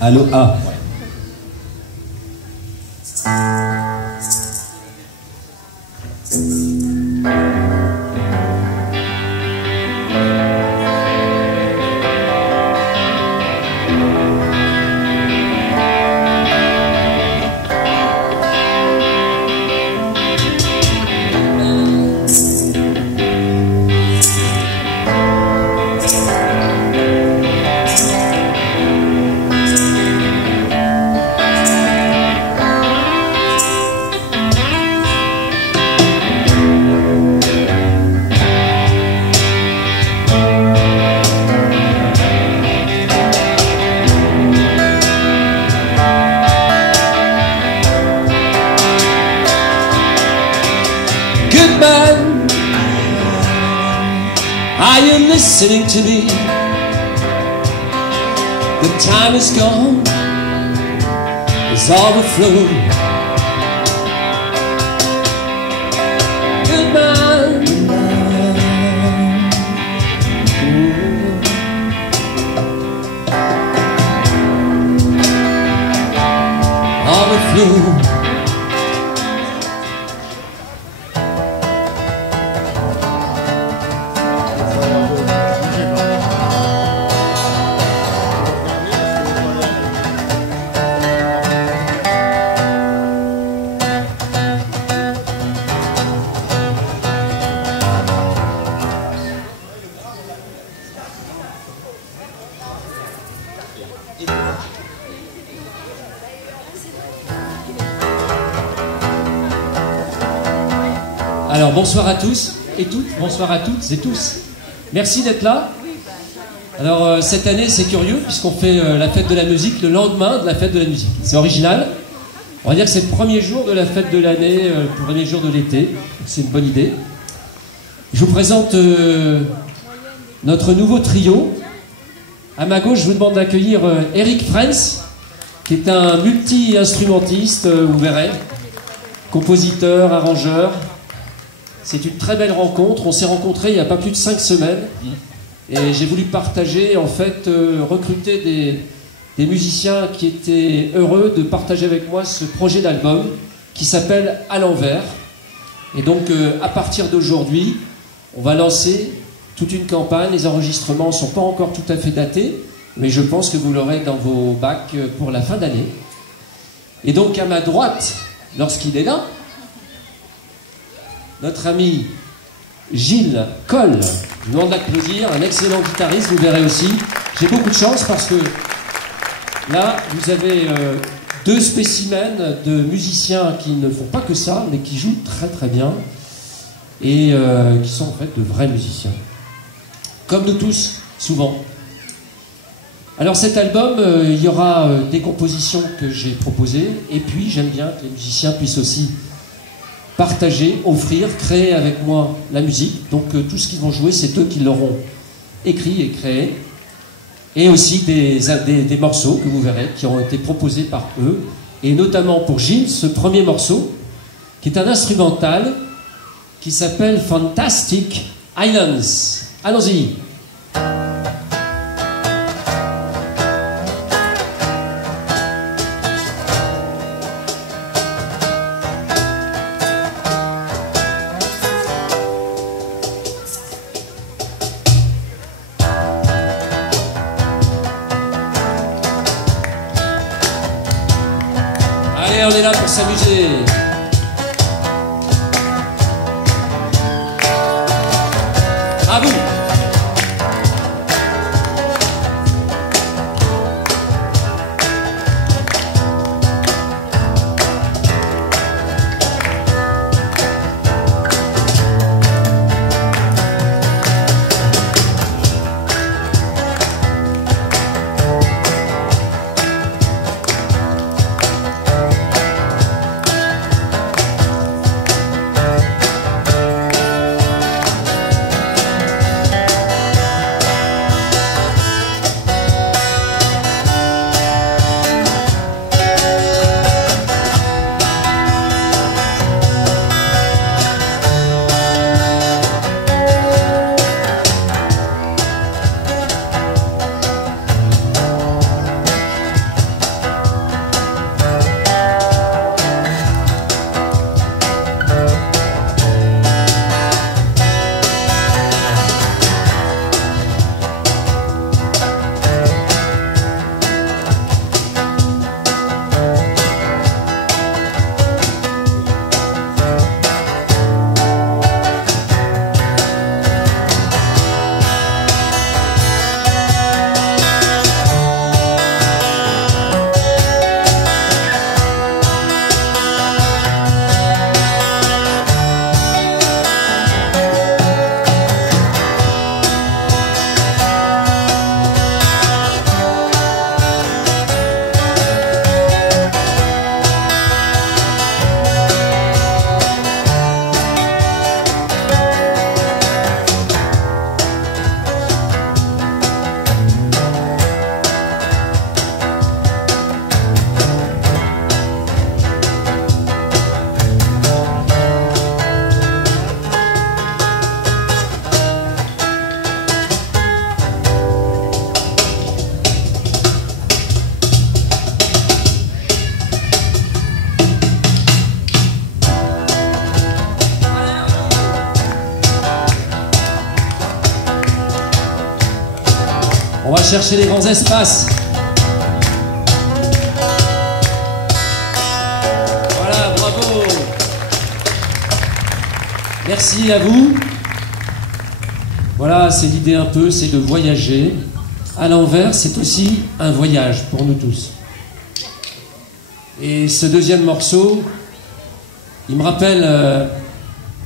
Aloha. Are you listening to me? The time is gone, it's overflow. Goodbye, overflow. Alors bonsoir à tous et toutes, bonsoir à toutes et tous. Merci d'être là. Alors cette année c'est curieux puisqu'on fait la fête de la musique le lendemain de la fête de la musique. C'est original. On va dire que c'est le premier jour de la fête de l'année, le premier jour de l'été. C'est une bonne idée. Je vous présente notre nouveau trio. À ma gauche, je vous demande d'accueillir Eric Frens, qui est un multi-instrumentiste, vous verrez, compositeur, arrangeur. C'est une très belle rencontre. On s'est rencontrés il n'y a pas plus de 5 semaines. Et j'ai voulu partager, en fait, recruter des musiciens qui étaient heureux de partager avec moi ce projet d'album qui s'appelle À l'envers. Et donc, à partir d'aujourd'hui, on va lancer toute une campagne. Les enregistrements ne sont pas encore tout à fait datés, mais je pense que vous l'aurez dans vos bacs pour la fin d'année. Et donc, à ma droite, lorsqu'il est là, notre ami Gilles Coll, je vous demande d'applaudir, un excellent guitariste, vous verrez aussi. J'ai beaucoup de chance parce que là, vous avez deux spécimens de musiciens qui ne font pas que ça, mais qui jouent très très bien et qui sont en fait de vrais musiciens. Comme nous tous, souvent. Alors cet album, il y aura des compositions que j'ai proposées, et puis j'aime bien que les musiciens puissent aussi partager, offrir, créer avec moi la musique. Donc tout ce qu'ils vont jouer, c'est eux qui l'auront écrit et créé. Et aussi des morceaux que vous verrez, qui ont été proposés par eux. Et notamment pour Gilles, ce premier morceau, qui est un instrumental, qui s'appelle Fantastic Islands. Allons-y. Allez, on est là pour s'amuser. À vous. On va chercher les grands espaces. Voilà, bravo. Merci à vous. Voilà, c'est l'idée un peu, c'est de voyager. À l'envers, c'est aussi un voyage pour nous tous. Et ce deuxième morceau, il me rappelle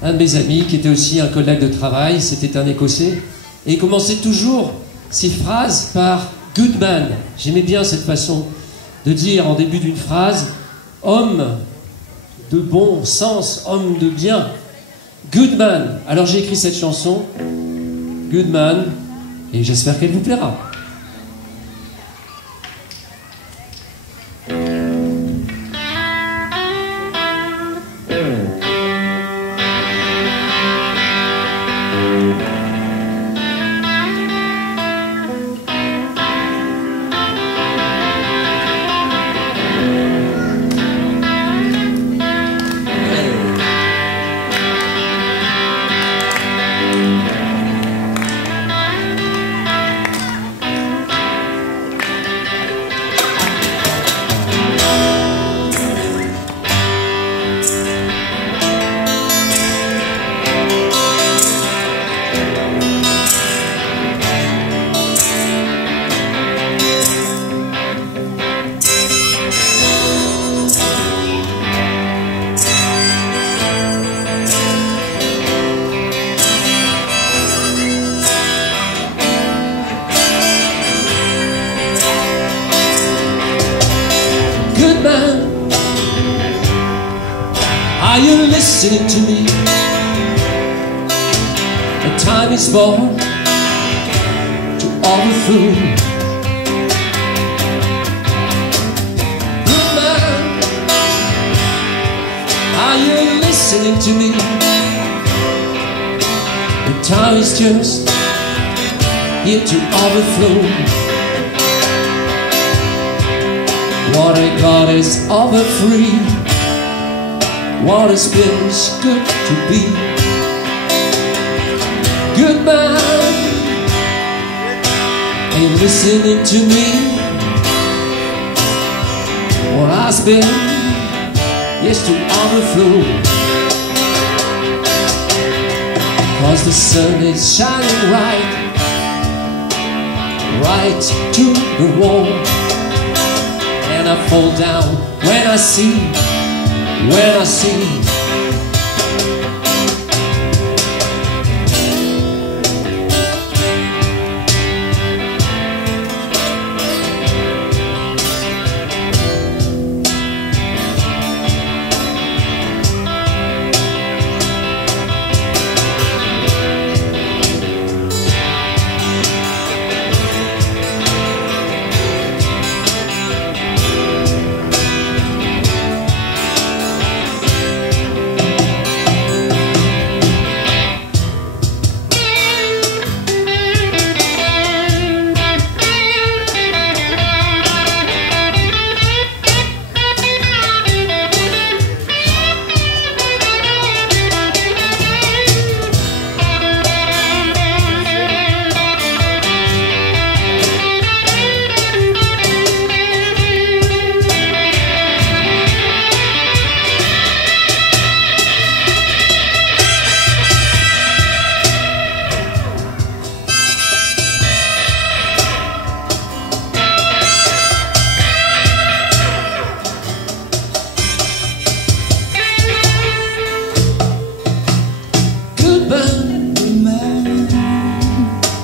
un de mes amis qui était aussi un collègue de travail, c'était un Écossais, et il commençait toujours ses phrases par « good man ». J'aimais bien cette façon de dire en début d'une phrase « homme de bon sens, homme de bien, good man ». Alors j'ai écrit cette chanson, « Good man », et j'espère qu'elle vous plaira. Are you listening to me? The time is born to overflow. Good man, are you listening to me? The time is just here to overflow. What I got is over free. What it feels good to be. Good man, ain't listening to me. What has been is to overflow. Cause the sun is shining right to the wall. And I fall down when I see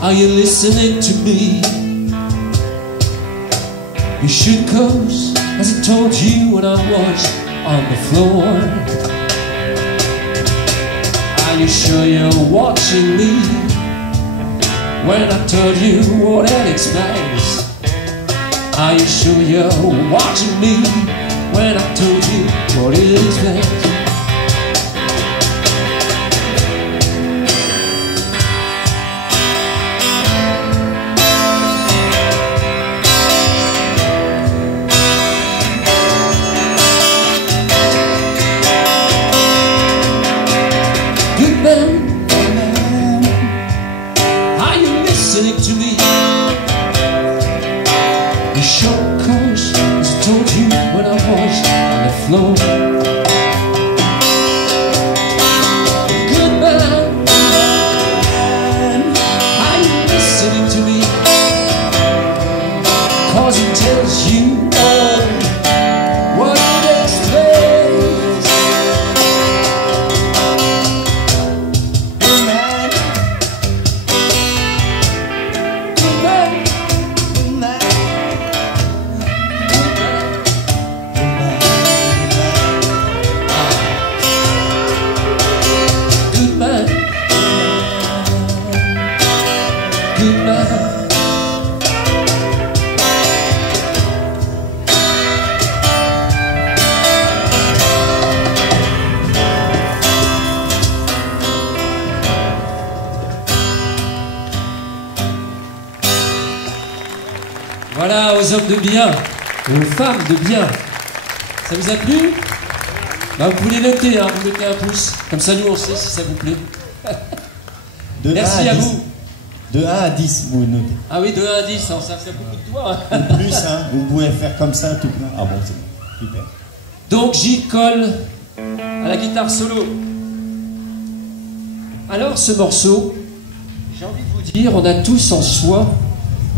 Are you listening to me? You should coast, as I told you when I was on the floor. Are you sure you're watching me when I told you what it explains? Are you sure you're watching me when I told you what it explains? Are you listening to me? flow. Good man, are you listening to me? 'Cause it tells you all what it explains. Good man, good man, good man. Good man, good man. Voilà, aux hommes de bien, aux femmes de bien. Ça vous a plu? Bah, vous pouvez noter, hein, vous mettez un pouce. Comme ça, nous, on sait si ça vous plaît. Merci à vous. De 1 à 10, vous notez. Ah oui, de 1 à 10, alors ça fait beaucoup de doigts. Ou plus, hein, vous pouvez faire comme ça tout plein. Ah bon, c'est bon, super. Donc, Gilles Coll à la guitare solo. Alors, ce morceau, j'ai envie de vous dire, on a tous en soi,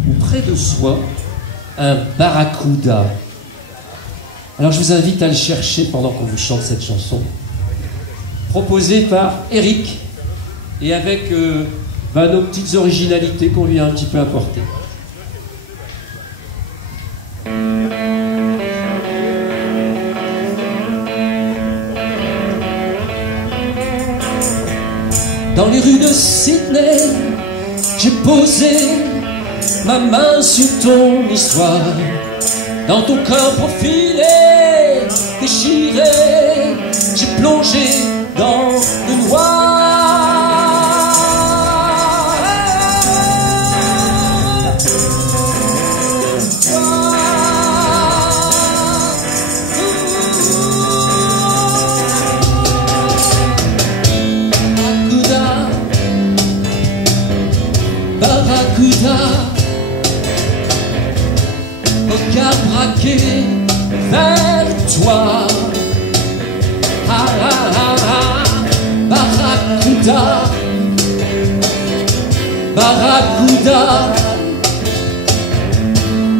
ou près de soi, un barracuda. Alors je vous invite à le chercher pendant qu'on vous chante cette chanson, proposée par Eric, et avec nos petites originalités qu'on lui a un petit peu apportées. Dans les rues de Sydney, j'ai posé ma main sur ton histoire. Dans ton corps profilé, déchiré, j'ai plongé dans le noir. Barracuda, Barracuda, regard braqué vers toi. Ah ah ah ah, Barracuda, Barracuda,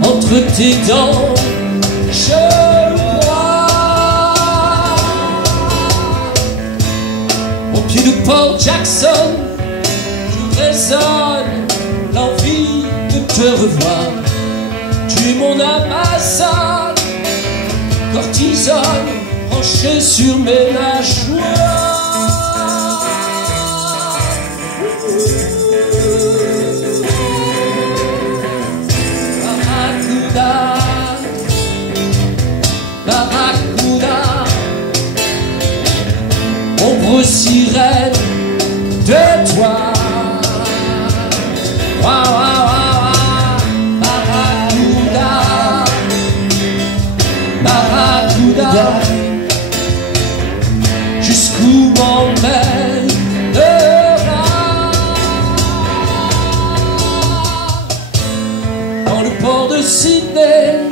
entre tes dents, je vois. Au pied de Port Jackson, je résonne l'envie de te revoir. Tu es mon Amazone, cortisone, branché sur mes nageoires. Barracuda, Barracuda, ombre sirène de toi. Waouh, waouh, waouh, Barracuda, Barracuda, jusqu'où m'emmène le vent. Dans le port de Sydney,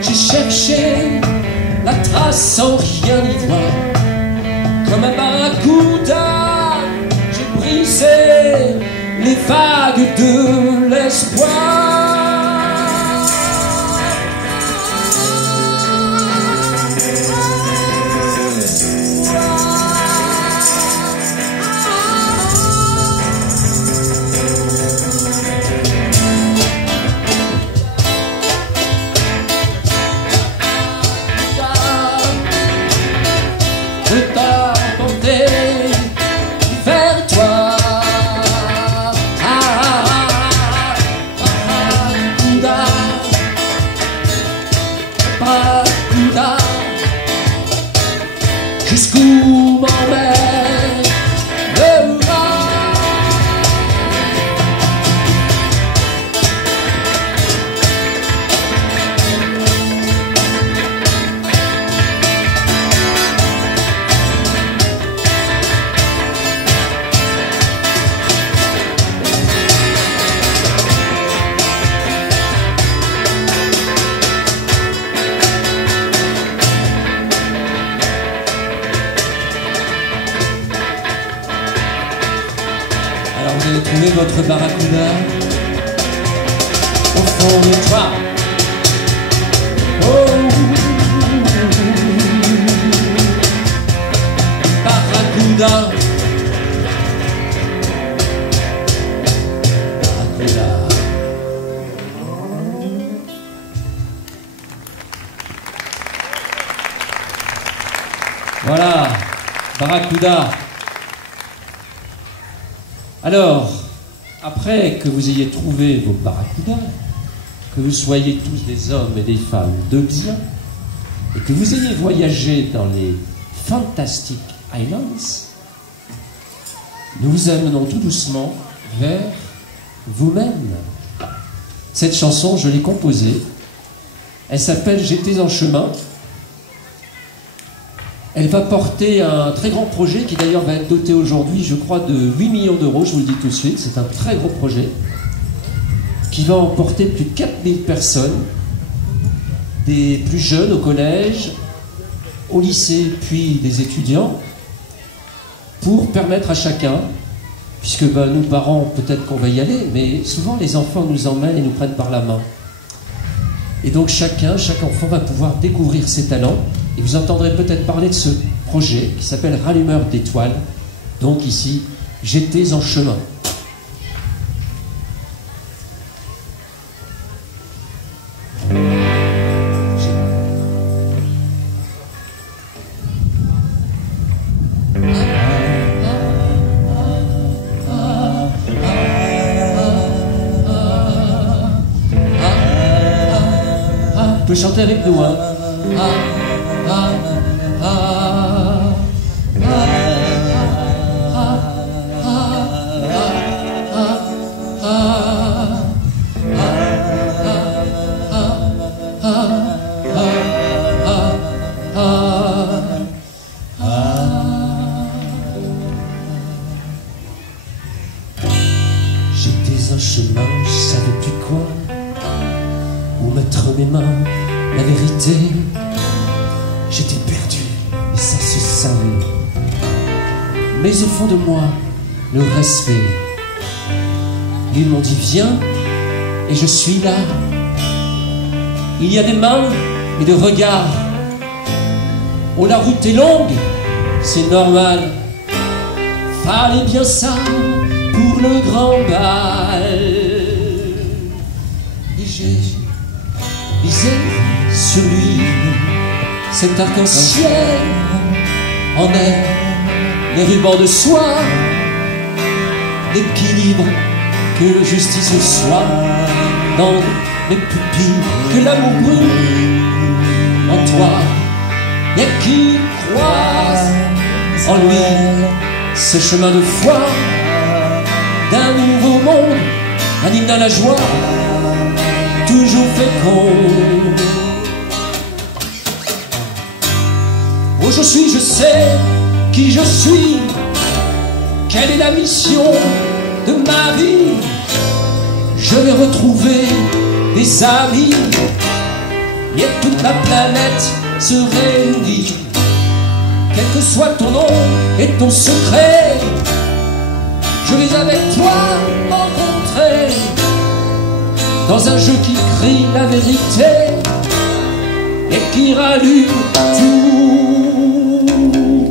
j'ai cherché la trace sans rien y voir. Comme un barracuda, j'ai brisé les vagues de l'espoir. Je t'emporter vers toi. barracuda au fond de toi. Oh, barracuda, barracuda. Voilà, barracuda. Alors, après que vous ayez trouvé vos barracudas, que vous soyez tous des hommes et des femmes de bien, et que vous ayez voyagé dans les Fantastic Islands, nous vous amenons tout doucement vers vous-même. Cette chanson, je l'ai composée. Elle s'appelle « J'étais en chemin ». Elle va porter un très grand projet qui d'ailleurs va être doté aujourd'hui, je crois, de 8 millions d'euros, je vous le dis tout de suite. C'est un très gros projet qui va emporter plus de 4000 personnes, des plus jeunes au collège, au lycée, puis des étudiants, pour permettre à chacun, puisque nous parents, peut-être qu'on va y aller, mais souvent les enfants nous emmènent et nous prennent par la main. Et donc chaque enfant va pouvoir découvrir ses talents. Et vous entendrez peut-être parler de ce projet qui s'appelle Rallumeur d'étoiles. Donc ici, j'étais en chemin. Vous pouvez chanter avec nous, hein? J'étais en chemin, je savais plus quoi, où mettre mes mains, la vérité. J'étais perdu, et ça se savait. Mais au fond de moi, le respect. Ils m'ont dit viens, et je suis là. Il y a des mains et des regards. Oh, la route est longue, c'est normal. Fallait bien ça pour le grand bal. Et j'ai misé sur lui cet arc-en-ciel en air, les rubans de soie, l'équilibre, que justice soit dans mes pupilles, que l'amour brûle en toi, et qui croise en lui ce chemin de foi d'un nouveau monde, un hymne à la joie, toujours fécond. Oh, je sais qui je suis, quelle est la mission de ma vie. Je vais retrouver des amis et toute la planète se réunit. Quel que soit ton nom et ton secret, je vais avec toi rencontrer dans un jeu qui crie la vérité et qui rallume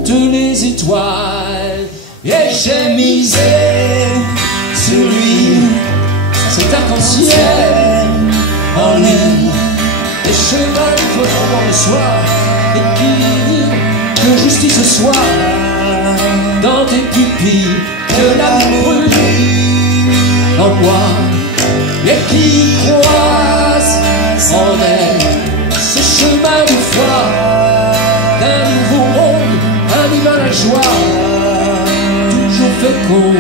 toutes les étoiles. Et j'ai misé sur lui cet arc-en-ciel en lui, les chemins du flottant dans le soir, équilibre, que justice soit dans tes pupilles, que l'amour brûle en moi, et qui croise en elle ce chemin de foi d'un nouveau monde, un hymne à la joie, toujours fécond.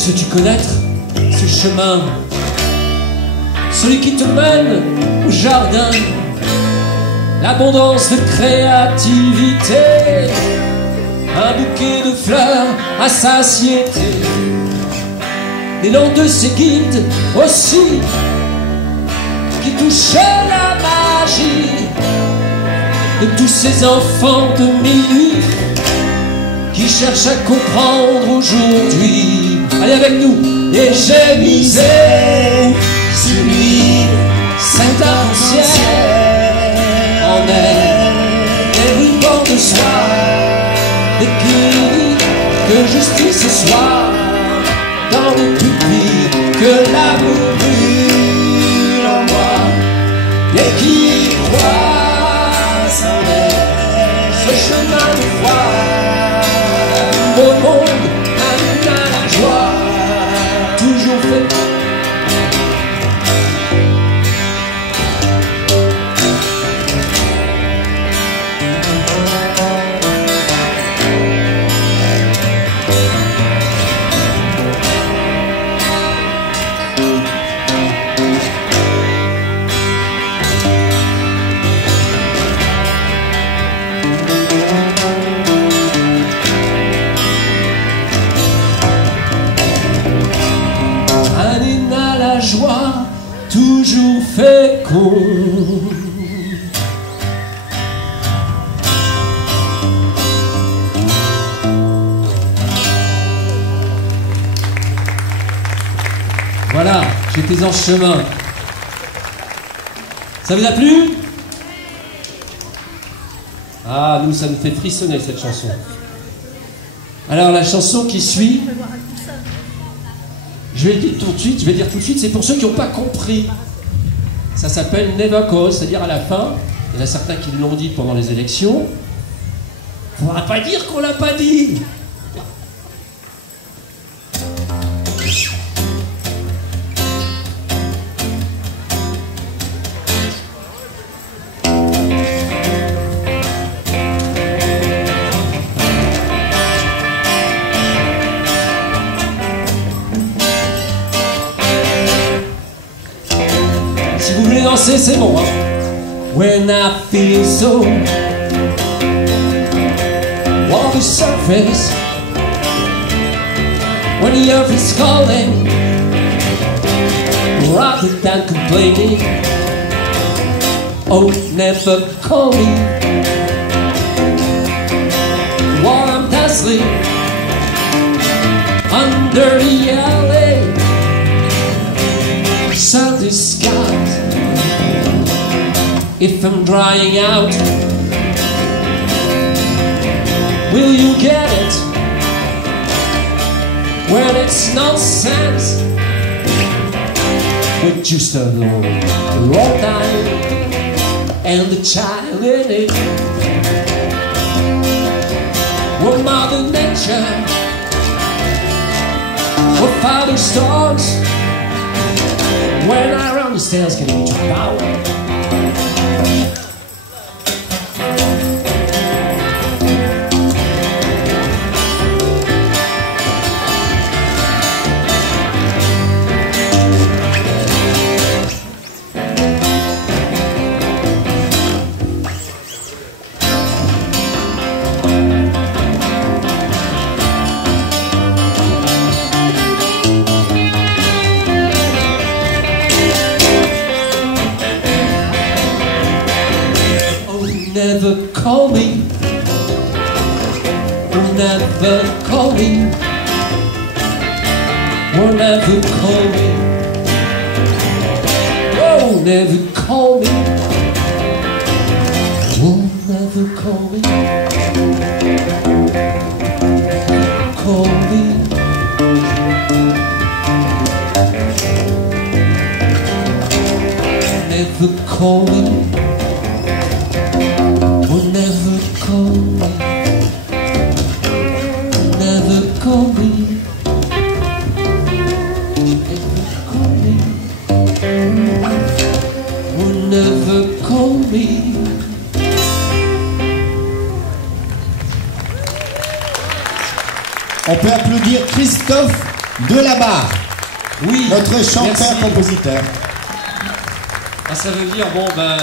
Sais-tu connaître ce chemin, celui qui te mène au jardin, l'abondance de créativité, un bouquet de fleurs à satiété, l'élan de ses guides aussi, qui touchait la magie de tous ces enfants de minuit qui cherchent à comprendre aujourd'hui. Allez avec nous. Et j'ai misé sur lui cet arc-en-ciel en elle, des rubans de soie, des cris que justice soit dans le public, que l'amour brûle en moi et qui croise en elle ce chemin de foi au monde amène à la joie, toujours fait. Joie, toujours fécond. Voilà, j'étais en chemin. Ça vous a plu? Ah, nous, ça nous fait frissonner cette chanson. Alors, la chanson qui suit, je vais le dire tout de suite, c'est pour ceux qui n'ont pas compris. Ça s'appelle Never Call, c'est-à-dire à la fin, il y en a certains qui l'ont dit pendant les élections, il ne faudra pas dire qu'on l'a pas dit. Si vous voulez danser, c'est bon, hein? When I feel so on the surface, when the earth is calling, rather than complaining, oh, never call me while I'm dazzling under the alley, sunny skies. If I'm drying out, will you get it? When it's nonsense, with just a long time and the child in it. Well, Mother Nature, well, Father Storms, when I run the stairs, can you jump out? Never call me, oh, never call me, oh, never call me, oh, never call me, oh, never call me, call me. Never call me. Never call me, never call me, never call me, oh, never call me. On peut applaudir Christophe Delabarre, Oui. notre merci. chanteur-compositeur. Ah, ça veut dire, bon, ben,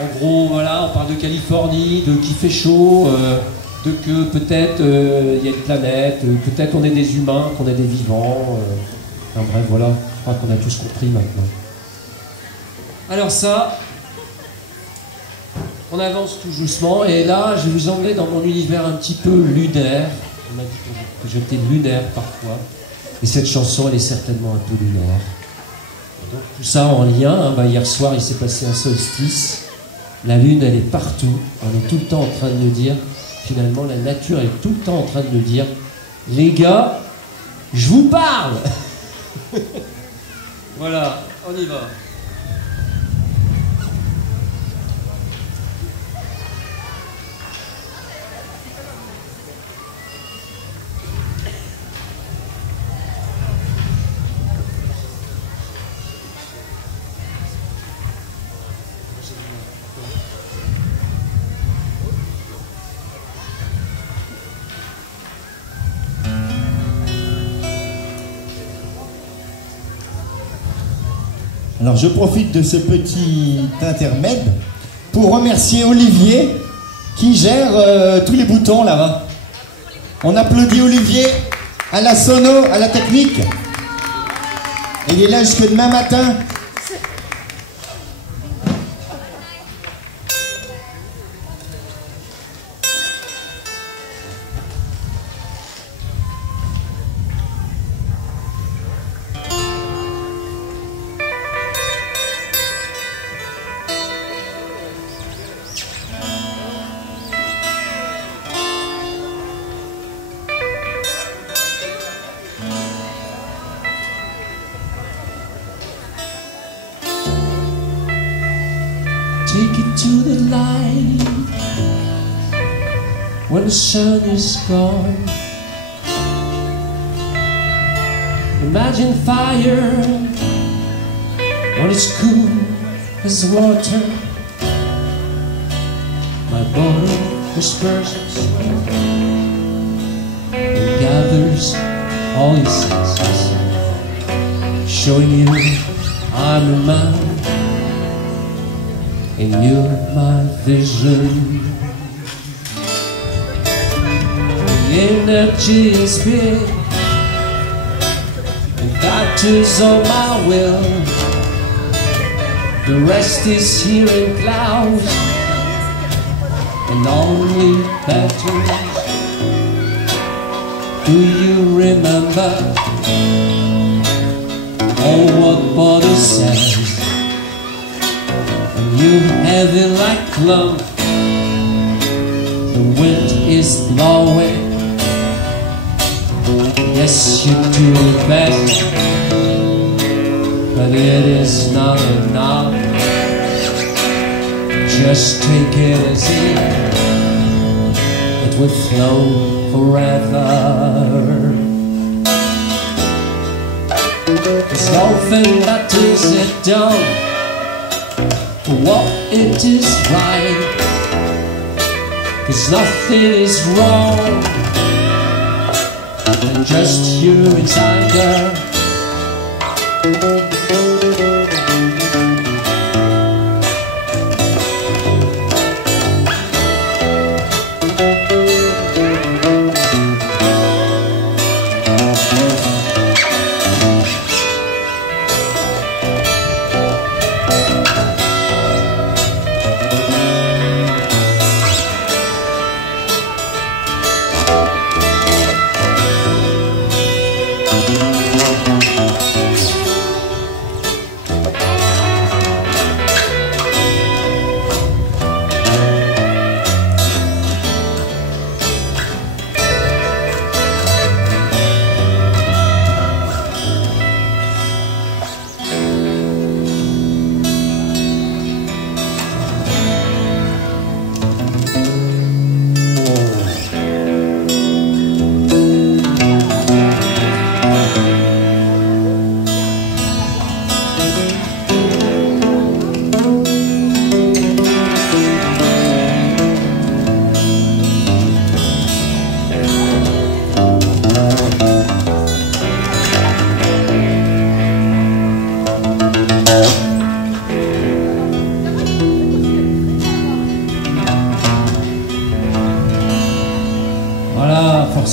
en gros, voilà, on parle de Californie, de qu'il fait chaud, de que peut-être il y a une planète, peut-être on est des humains, qu'on est des vivants. Enfin bref, voilà, je crois qu'on a tous compris maintenant. Alors ça, on avance tout doucement, et là, je vais vous emmener dans mon univers un petit peu lunaire. On m'a dit que j'étais lunaire parfois, et cette chanson, elle est certainement un peu lunaire. Donc, tout ça en lien, hein, hier soir il s'est passé un solstice, la lune elle est partout, on est tout le temps en train de nous dire, finalement la nature est tout le temps en train de nous dire, les gars, je vous parle. Voilà, on y va. Alors je profite de ce petit intermède pour remercier Olivier qui gère tous les boutons là-bas. On applaudit Olivier à la sono, à la technique. Et il est là jusque demain matin. Take it to the light when the sun is gone. Imagine fire when it's cool as water. My body whispers and sweat and gathers all his senses, showing you I'm a man. And you're my vision. The energy is big, and factors on my will. The rest is here in clouds, and only battles. Do you remember all what Buddha says? You have it like clump. The wind is blowing. Yes, you do it best, but it is not enough. Just take it easy. It will flow forever. There's nothing that is it done. What it is right, 'cause nothing is wrong, and just you inside, girl.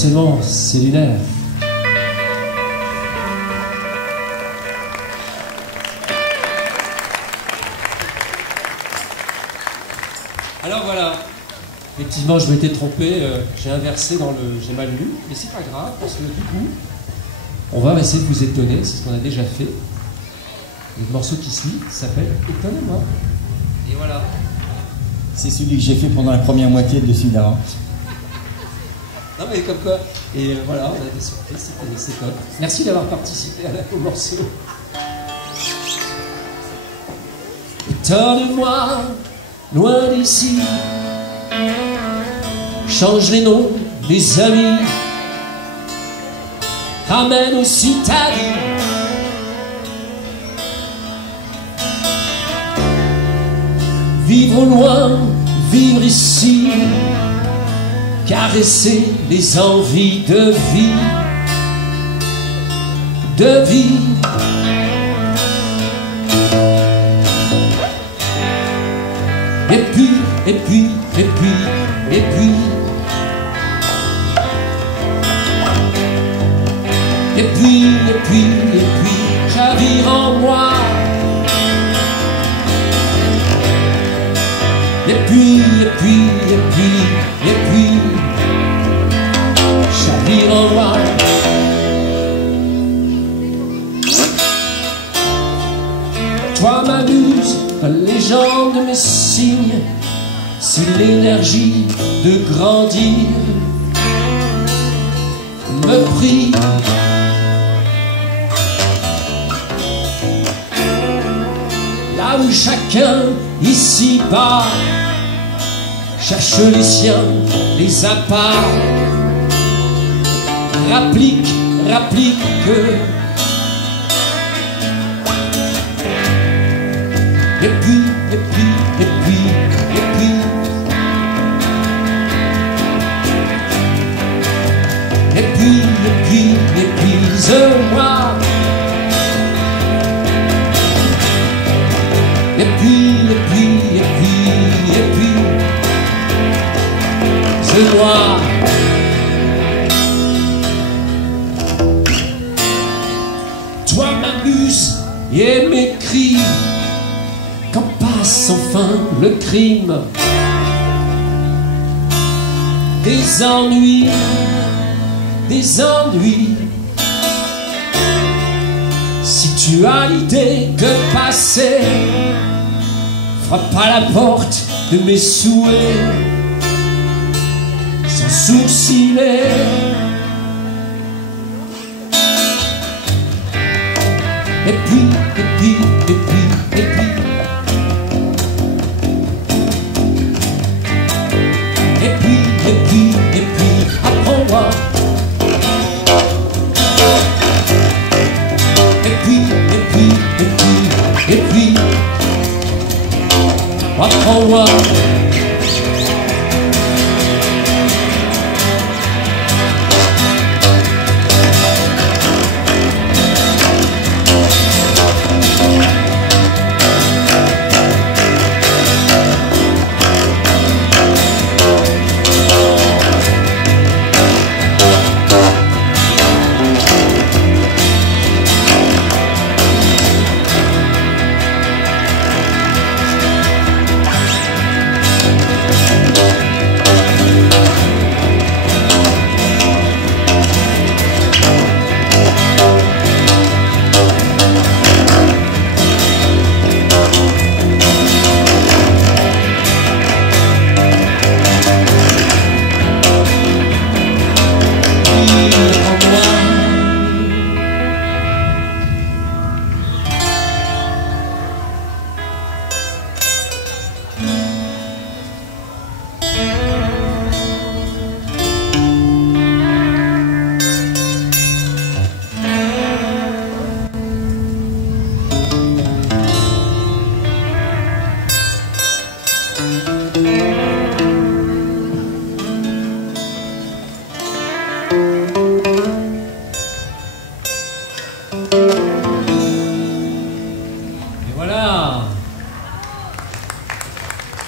forcément, c'est lunaire. Alors voilà, effectivement je m'étais trompé, j'ai inversé dans le... j'ai mal lu, mais c'est pas grave parce que du coup, on va essayer de vous étonner, c'est ce qu'on a déjà fait. Le morceau qui suit s'appelle Étonnez-moi. Et voilà. C'est celui que j'ai fait pendant la première moitié de Sidara. Non mais comme quoi, et voilà, on a des surprises, c'est top. Merci d'avoir participé au morceau. Étonne-moi, loin d'ici, change les noms des amis, ramène aussi ta vie. Vivre au loin, vivre ici, caresser les envies de vie, de vie. Et puis, et puis, et puis, et puis, et puis, et puis, et puis, j'avire en moi. Et puis, et puis, et puis, et puis, j'avire en moi. Toi ma muse, la légende de mes signes, si l'énergie de grandir me prie. Là où chacun ici-bas cherche les siens, les apparts, rapplique que. Et puis, et puis, et puis, et puis, et puis, et puis, épuise-moi. Et puis, et puis, et puis, et puis, épuise-moi. Toi m'abuse et mes cris, quand passe enfin le crime, des ennuis, des ennuis. Si tu as l'idée de passer, frappe à la porte de mes souhaits, sans sourciller. Et puis, et puis, et puis, et puis, et puis, apprends-moi. Et puis, apprends-moi.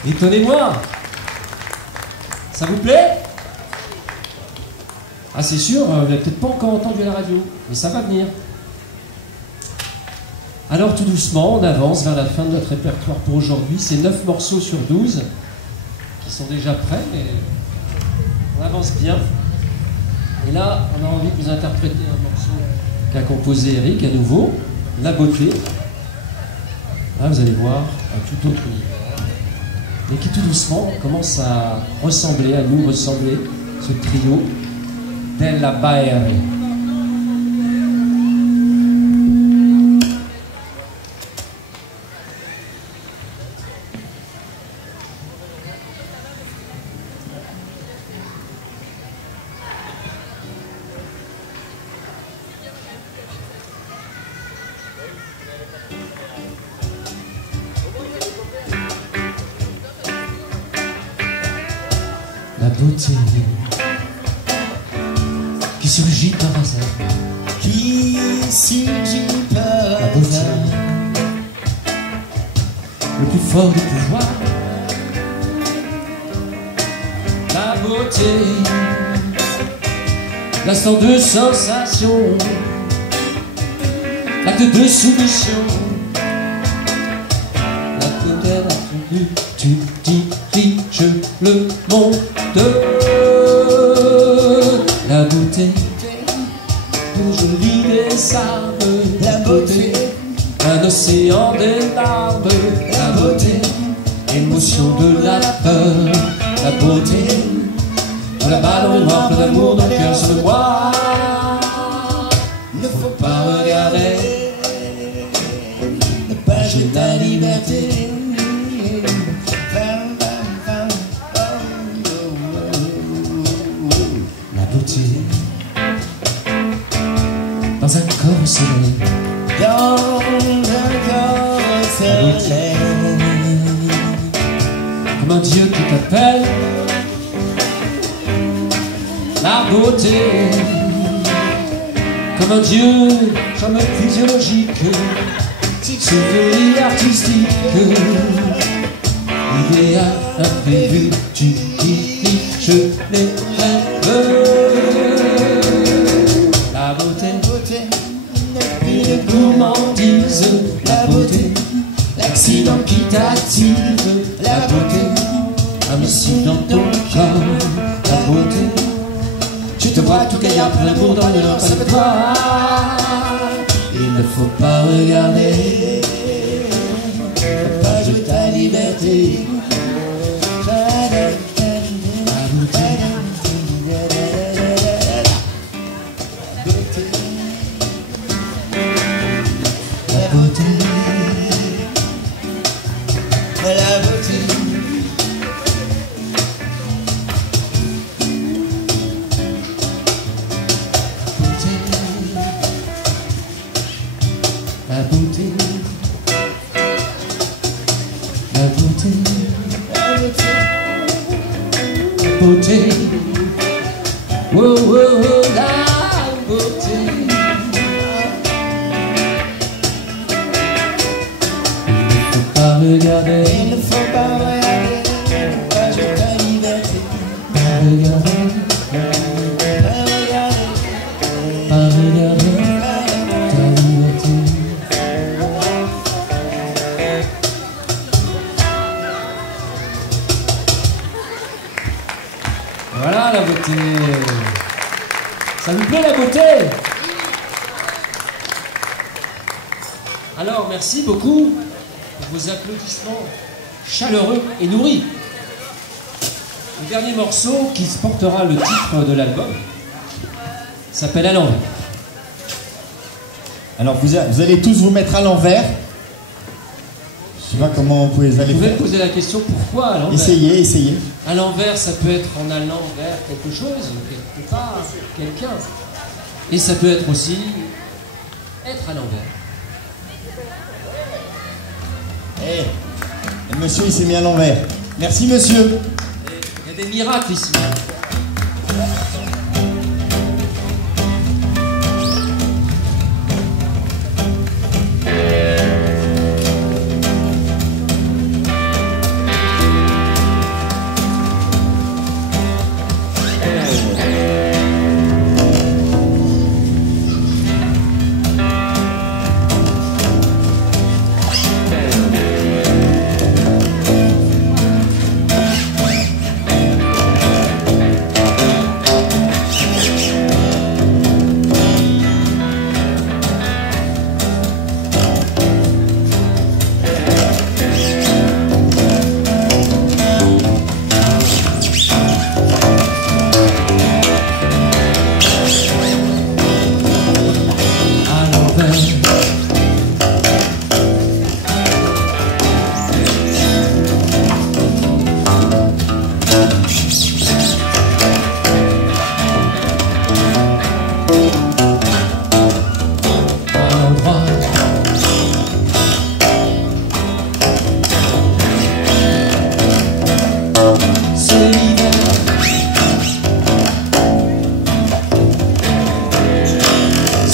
Étonnez-moi. Ça vous plaît? Ah, c'est sûr, vous l'avez peut-être pas encore entendu à la radio, mais ça va venir. Alors, tout doucement, on avance vers la fin de notre répertoire pour aujourd'hui. C'est 9 morceaux sur 12 qui sont déjà prêts, mais on avance bien. Et là, on a envie de vous interpréter un morceau qu'a composé Eric, à nouveau, La Beauté. Là, vous allez voir un tout autre univers. Et qui, tout doucement, commence à ressembler, à nous ressembler, ce trio. Della Baere. La beauté qui surgit par hasard, Qui surgit par la beauté, hasard. le plus fort du pouvoir, la beauté, l'instant de sensation, l'acte de soumission, l'acte d'être attendu, tu diriges le monde. La beauté, le joli des arbres, La beauté, un océan des larmes, la beauté, émotion de la peur, la beauté, la balle en mémoire, plein d'amour dans le cœur sur le bois. ne faut Pas pas regarder, ne pas jeter ta liberté. la beauté, dans un corps au soleil, Dans un corps soleil, comme un Dieu qui t'appelle, la beauté, comme un Dieu, comme physiologique, souvenir artistique, idéal imprévu, tu diriges les rêves. La beauté, beauté, une gourmandise, la beauté, l'accident qui t'active, la beauté, un missile dans ton corps, la beauté, tu te vois tout gaillard, plein d'amour dans le nord, ça fait toi. Il ne faut pas regarder, pas jeter ta liberté. la beauté, la beauté, La beauté, la beauté, la beauté, la beauté, oh, oh, oh, la beauté. Il ne faut pas regarder, il ne faut pas regarder, pas jeter ta liberté. pas regarder, Pas regarder, pas regarder ta liberté. Voilà la beauté. Ça vous plaît la beauté? Alors merci beaucoup pour vos applaudissements chaleureux et nourris. Le dernier morceau qui portera le titre de l'album s'appelle À l'envers. Alors vous allez tous vous mettre à l'envers. Je sais pas comment vous allez Vous pouvez faire. me poser la question pourquoi à l'envers? Essayez, essayez. À l'envers, ça peut être en allant vers quelque chose, quelque part, quelqu'un. Et ça peut être aussi être à l'envers. Eh, le monsieur il s'est mis à l'envers. Merci monsieur. Il y a des miracles ici.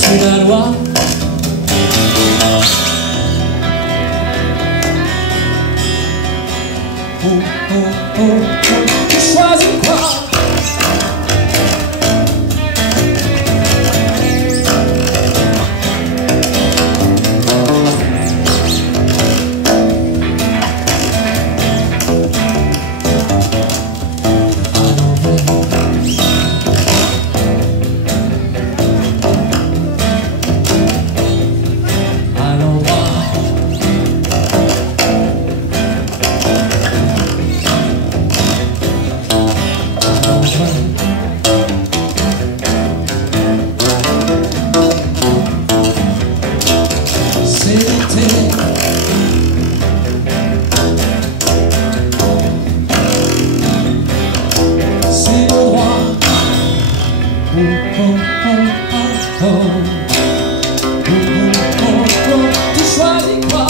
c'est la loi. Oh, oh, oh, oh, tu choisis quoi? Tu choisis quoi?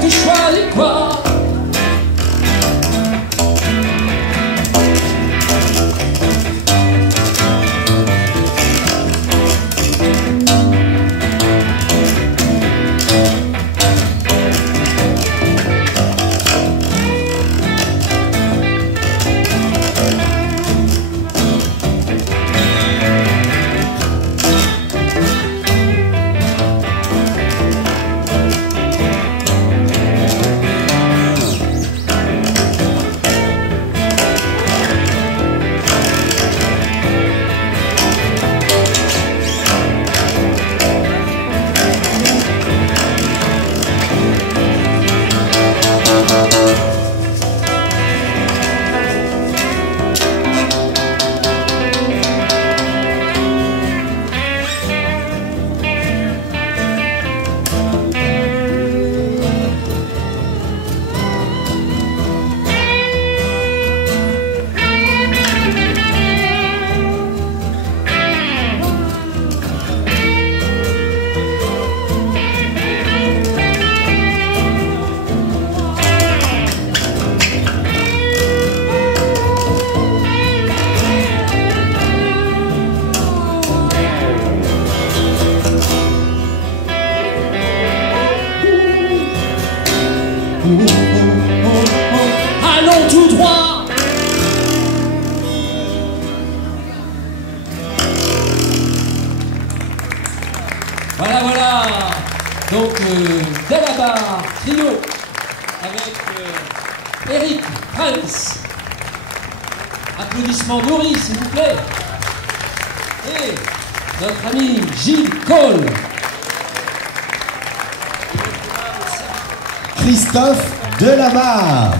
Tu choisis quoi? Allons tout droit. Voilà, voilà. Donc, dès la barre, trio, avec Eric, Franz. Applaudissements nourris, s'il vous plaît. Et notre ami Gilles Cole. Christophe Delabarre.